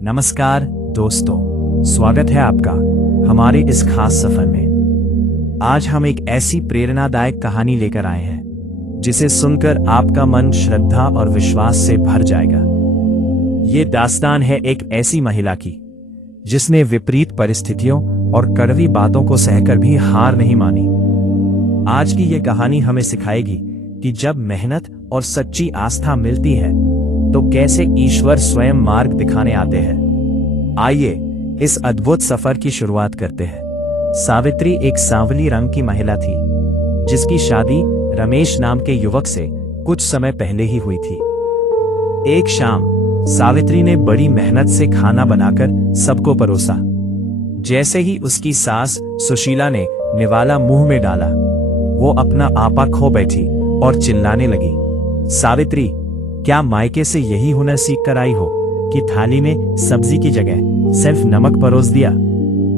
नमस्कार दोस्तों, स्वागत है आपका हमारे इस खास सफर में। आज हम एक ऐसी प्रेरणादायक कहानी लेकर आए हैं जिसे सुनकर आपका मन श्रद्धा और विश्वास से भर जाएगा। ये दास्तान है एक ऐसी महिला की जिसने विपरीत परिस्थितियों और कड़वी बातों को सहकर भी हार नहीं मानी। आज की ये कहानी हमें सिखाएगी कि जब मेहनत और सच्ची आस्था मिलती है तो कैसे ईश्वर स्वयं मार्ग दिखाने आते हैं। आइए इस अद्भुत सफर की शुरुआत करते हैं। सावित्री एक सांवली रंग की महिला थी जिसकी शादी रमेश नाम के युवक से कुछ समय पहले ही हुई थी। एक शाम सावित्री ने बड़ी मेहनत से खाना बनाकर सबको परोसा। जैसे ही उसकी सास सुशीला ने निवाला मुंह में डाला, वो अपना आपा खो बैठी और चिल्लाने लगी, सावित्री, क्या मायके से यही हुनर सीख कर आई हो कि थाली में सब्जी की जगह सिर्फ नमक परोस दिया?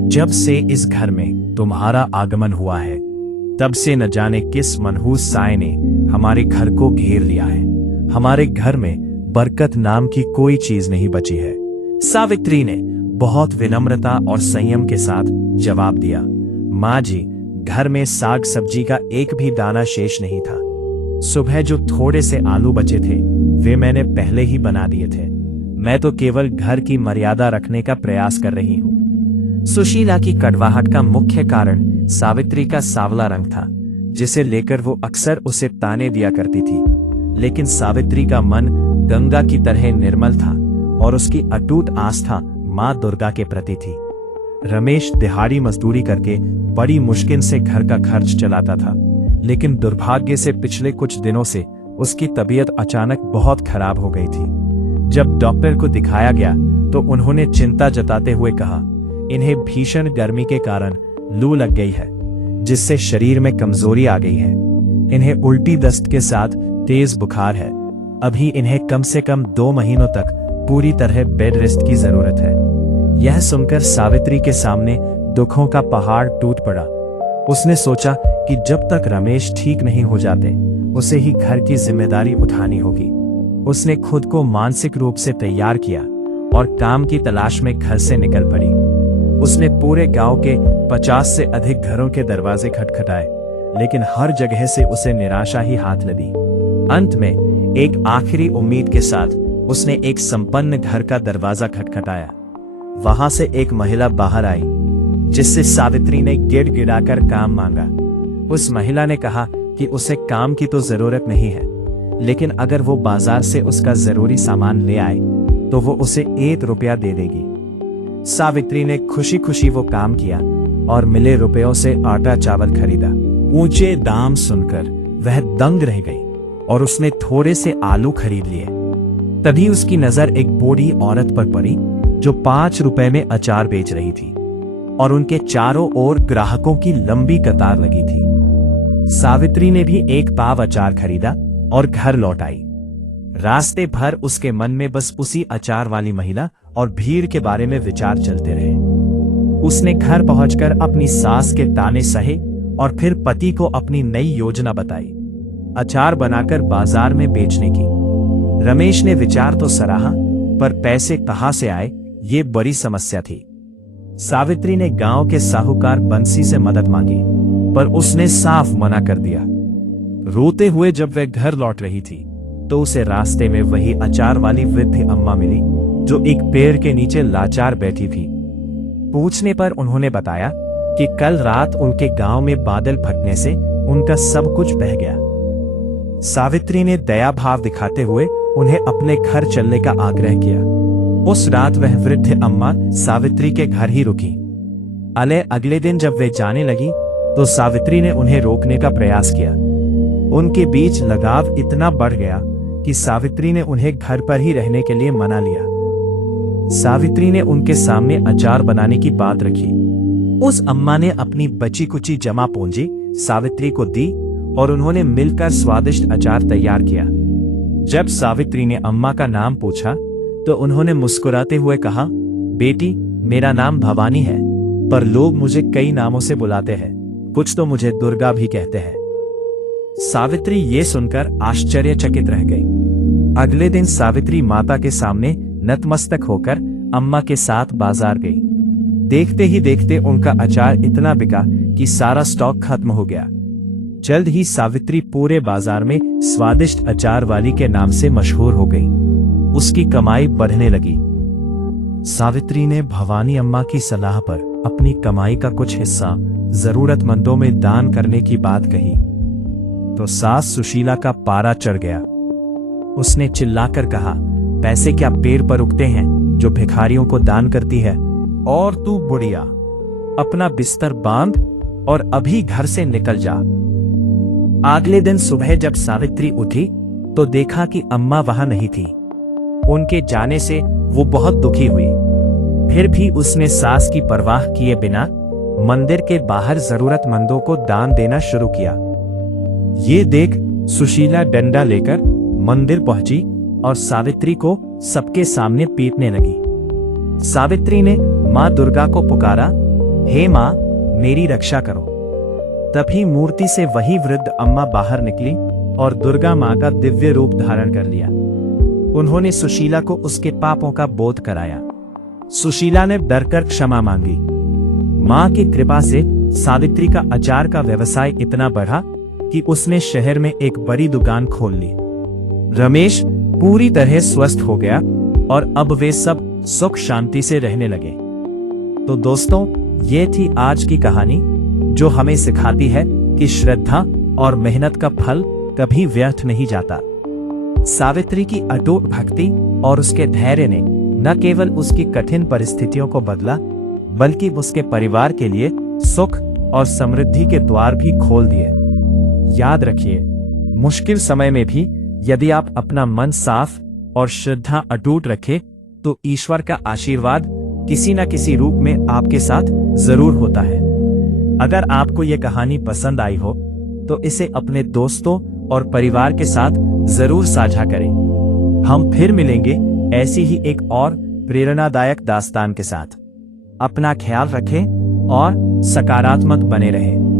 जब से इस घर में तुम्हारा आगमन हुआ है, तब से न जाने किस मनहूस साए ने हमारे घर को घेर लिया है। हमारे घर में बरकत नाम की कोई चीज नहीं बची है। सावित्री ने बहुत विनम्रता और संयम के साथ जवाब दिया, माँ जी, घर में साग सब्जी का एक भी दाना शेष नहीं था। सुबह जो थोड़े से आलू बचे थे वे मैंने पहले ही बना दिए थे। मैं तो केवल घर की मर्यादा रखने का प्रयास कर रही हूँ। सुशीला की कड़वाहट का मुख्य कारण सावित्री का सांवला रंग था, जिसे लेकर वो अक्सर उसे ताने दिया करती थी। लेकिन सावित्री का मन गंगा की तरह निर्मल था और उसकी अटूट आस्था माँ दुर्गा के प्रति थी। रमेश दिहाड़ी मजदूरी करके बड़ी मुश्किल से घर का खर्च चलाता था, लेकिन दुर्भाग्य से पिछले कुछ दिनों से उसकी तबीयत अचानक बहुत खराब हो गई थी। जब डॉक्टर को दिखाया गया तो उन्होंने चिंता जताते हुए कहा, इन्हें भीषण गर्मी के कारण लू लग गई है, जिससे शरीर में कमजोरी आ गई है। इन्हें उल्टी दस्त के साथ तेज बुखार है। अभी इन्हें कम से कम 2 महीनों तक पूरी तरह बेड रेस्ट की जरूरत है। यह सुनकर सावित्री के सामने दुखों का पहाड़ टूट पड़ा। उसने सोचा कि जब तक रमेश ठीक नहीं हो जाते उसे ही घर की जिम्मेदारी उठानी होगी। उसने खुद को मानसिक रूप से तैयार किया और काम की तलाश में घर से निकल पड़ी। उसने पूरे गांव के 50 से अधिक घरों के दरवाजे खटखटाए, लेकिन हर जगह से उसे निराशा ही हाथ लगी। अंत में एक आखिरी उम्मीद के साथ उसने एक संपन्न घर का दरवाजा खटखटाया। वहां से एक महिला बाहर आई, जिससे सावित्री ने गिड़गिड़ाकर काम मांगा। उस महिला ने कहा कि उसे काम की तो जरूरत नहीं है, लेकिन अगर वो बाजार से उसका जरूरी सामान ले आए तो वो उसे 1 रुपया दे देगी। सावित्री ने खुशी खुशी वो काम किया और मिले रुपयों से आटा चावल खरीदा। ऊंचे दाम सुनकर वह दंग रह गई और उसने थोड़े से आलू खरीद लिए। तभी उसकी नजर एक बूढ़ी औरत पर पड़ी जो 5 रुपए में अचार बेच रही थी और उनके चारों ओर ग्राहकों की लंबी कतार लगी थी। सावित्री ने भी 1 पाव अचार खरीदा और घर लौट आई। रास्ते भर उसके मन में बस उसी अचार वाली महिला और भीड़ के बारे में विचार चलते रहे। उसने घर पहुंचकर अपनी सास के ताने सहे और फिर पति को अपनी नई योजना बताई, अचार बनाकर बाजार में बेचने की। रमेश ने विचार तो सराहा, पर पैसे कहां से आए ये बड़ी समस्या थी। सावित्री ने गांव के साहूकार बंसी से मदद मांगी, पर उसने साफ मना कर दिया। रोते हुए जब वह घर लौट रही थी तो उसे रास्ते में वही अचार वाली वृद्ध अम्मा मिली जो एक पेड़ के नीचे लाचार बैठी थी। पूछने पर उन्होंने बताया कि कल रात उनके गांव में बादल फटने से उनका सब कुछ बह गया। सावित्री ने दया भाव दिखाते हुए उन्हें अपने घर चलने का आग्रह किया। उस रात वह वृद्ध अम्मा सावित्री के घर ही रुकी। अगले दिन जब वे जाने लगी तो सावित्री ने उन्हें रोकने का प्रयास किया। उनके बीच लगाव इतना बढ़ गया कि सावित्री ने उन्हें घर पर ही रहने के लिए मना लिया। सावित्री ने उनके सामने अचार बनाने की बात रखी। उस अम्मा ने अपनी बची कुची जमा पूंजी सावित्री को दी और उन्होंने मिलकर स्वादिष्ट अचार तैयार किया। जब सावित्री ने अम्मा का नाम पूछा तो उन्होंने मुस्कुराते हुए कहा, बेटी, मेरा नाम भवानी है, पर लोग मुझे कई नामों से बुलाते हैं। कुछ तो मुझे दुर्गा भी कहते हैं। सावित्री ये सुनकर आश्चर्यचकित रह गई। अगले दिन सावित्री माता के सामने नतमस्तक होकर अम्मा के साथ बाजार गई। देखते ही देखते उनका अचार इतना बिका कि सारा स्टॉक खत्म हो गया। जल्द ही सावित्री पूरे बाजार में स्वादिष्ट अचार वाली के नाम से मशहूर हो गई। उसकी कमाई बढ़ने लगी। सावित्री ने भवानी अम्मा की सलाह पर अपनी कमाई का कुछ हिस्सा जरूरतमंदों में दान करने की बात कही तो सास सुशीला का पारा चढ़ गया। उसने चिल्लाकर कहा, पैसे क्या पेड़ पर उगते हैं जो भिखारियों को दान करती है? और तू बुढ़िया, अपना बिस्तर बांध और अभी घर से निकल जा। अगले दिन सुबह जब सावित्री उठी तो देखा कि अम्मा वहां नहीं थी। उनके जाने से वो बहुत दुखी हुई। फिर भी उसने सास की परवाह किए बिना मंदिर के बाहर जरूरतमंदों को दान देना शुरू किया। ये देख सुशीला डंडा लेकर मंदिर पहुंची और सावित्री को सबके सामने पीटने लगी। सावित्री ने मां दुर्गा को पुकारा, हे मां, मेरी रक्षा करो। तभी मूर्ति से वही वृद्ध अम्मा बाहर निकली और दुर्गा मां का दिव्य रूप धारण कर लिया। उन्होंने सुशीला को उसके पापों का बोध कराया। सुशीला ने डरकर क्षमा मांगी। मां की कृपा से सावित्री का अचार का व्यवसाय इतना बढ़ा कि उसने शहर में एक बड़ी दुकान खोल ली। रमेश पूरी तरह स्वस्थ हो गया और अब वे सब सुख शांति से रहने लगे। तो दोस्तों, ये थी आज की कहानी जो हमें सिखाती है कि श्रद्धा और मेहनत का फल कभी व्यर्थ नहीं जाता। सावित्री की अटूट भक्ति और उसके धैर्य ने न केवल उसकी कठिन परिस्थितियों को बदला, बल्कि उसके परिवार के लिए सुख और समृद्धि के द्वार भी खोल दिए। याद रखिए, मुश्किल समय में भी यदि आप अपना मन साफ और श्रद्धा अटूट रखें तो ईश्वर का आशीर्वाद किसी न किसी रूप में आपके साथ जरूर होता है। अगर आपको ये कहानी पसंद आई हो तो इसे अपने दोस्तों और परिवार के साथ जरूर साझा करें। हम फिर मिलेंगे ऐसी ही एक और प्रेरणादायक दास्तान के साथ। अपना ख्याल रखें और सकारात्मक बने रहें।